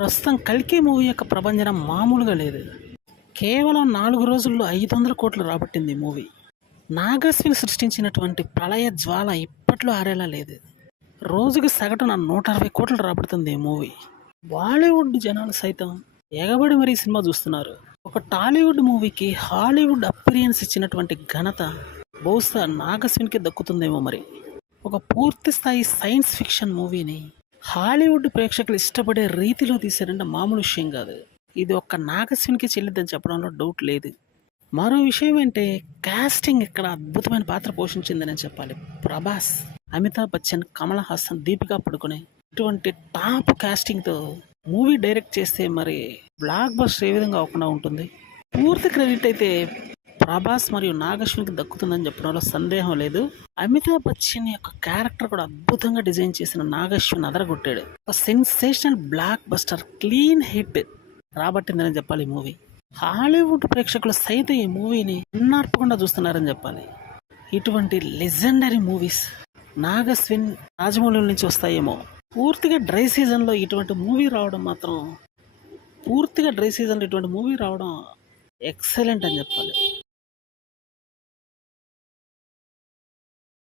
ప్రస్తుతం కల్కి మూవీ యొక్క ప్రభంజనం మామూలుగా లేదు. కేవలం 4 రోజుల్లో 500 కోట్లు రాబట్టింది ఈ మూవీ. నాగశ్విన్ సృష్టించినటువంటి ప్రళయ జ్వాల ఇప్పట్లో ఆరేలా లేదు. రోజుకి సగటున 160 కోట్లు రాబడుతుంది ఈ మూవీ. బాలీవుడ్ జనాలు సైతం ఎగబడి మరీ సినిమా చూస్తున్నారు. ఒక టాలీవుడ్ మూవీకి హాలీవుడ్ అపీరియన్స్ ఇచ్చినటువంటి ఘనత బహుశా నాగశ్విన్కి దక్కుతుందేమో మరి. ఒక పూర్తి స్థాయి సైన్స్ ఫిక్షన్ మూవీని హాలీవుడ్ ప్రేక్షకులు ఇష్టపడే రీతిలో తీశారంటే మామూలు విషయం కాదు. ఇది ఒక్క నాగశ్విన్కి చెల్లిద్దని చెప్పడంలో డౌట్ లేదు. మరో విషయం ఏంటే కాస్టింగ్ ఇక్కడ అద్భుతమైన పాత్ర పోషించిందని చెప్పాలి. ప్రభాస్, అమితాబ్ బచ్చన్, కమల్ హాసన్, దీపికా పడుకునే ఇటువంటి టాప్ కాస్టింగ్తో మూవీ డైరెక్ట్ చేస్తే మరి బ్లాక్ బస్టర్ ఏ విధంగా అవ్వకుండా ఉంటుంది. పూర్తి క్రెడిట్ అయితే ప్రభాస్ మరియు నాగశ్విన్కి దక్కుతుందని చెప్పడంలో సందేహం లేదు. అమితాబ్ బచ్చన్ యొక్క క్యారెక్టర్ కూడా అద్భుతంగా డిజైన్ చేసిన నాగశ్విన్ అదరగొట్టాడు. ఒక sensational block buster clean hit రాబట్టిందని చెప్పాలి ఈ మూవీ. హాలీవుడ్ ప్రేక్షకులు సైతం ఈ మూవీని అన్నార్పకుండా చూస్తున్నారని చెప్పాలి. ఇటువంటి లెజెండరీ మూవీస్ నాగశ్విన్ రాజమౌళి నుంచి వస్తాయేమో. పూర్తిగా డ్రై సీజన్లో ఇటువంటి మూవీ రావడం ఎక్సలెంట్ అని చెప్పాలి.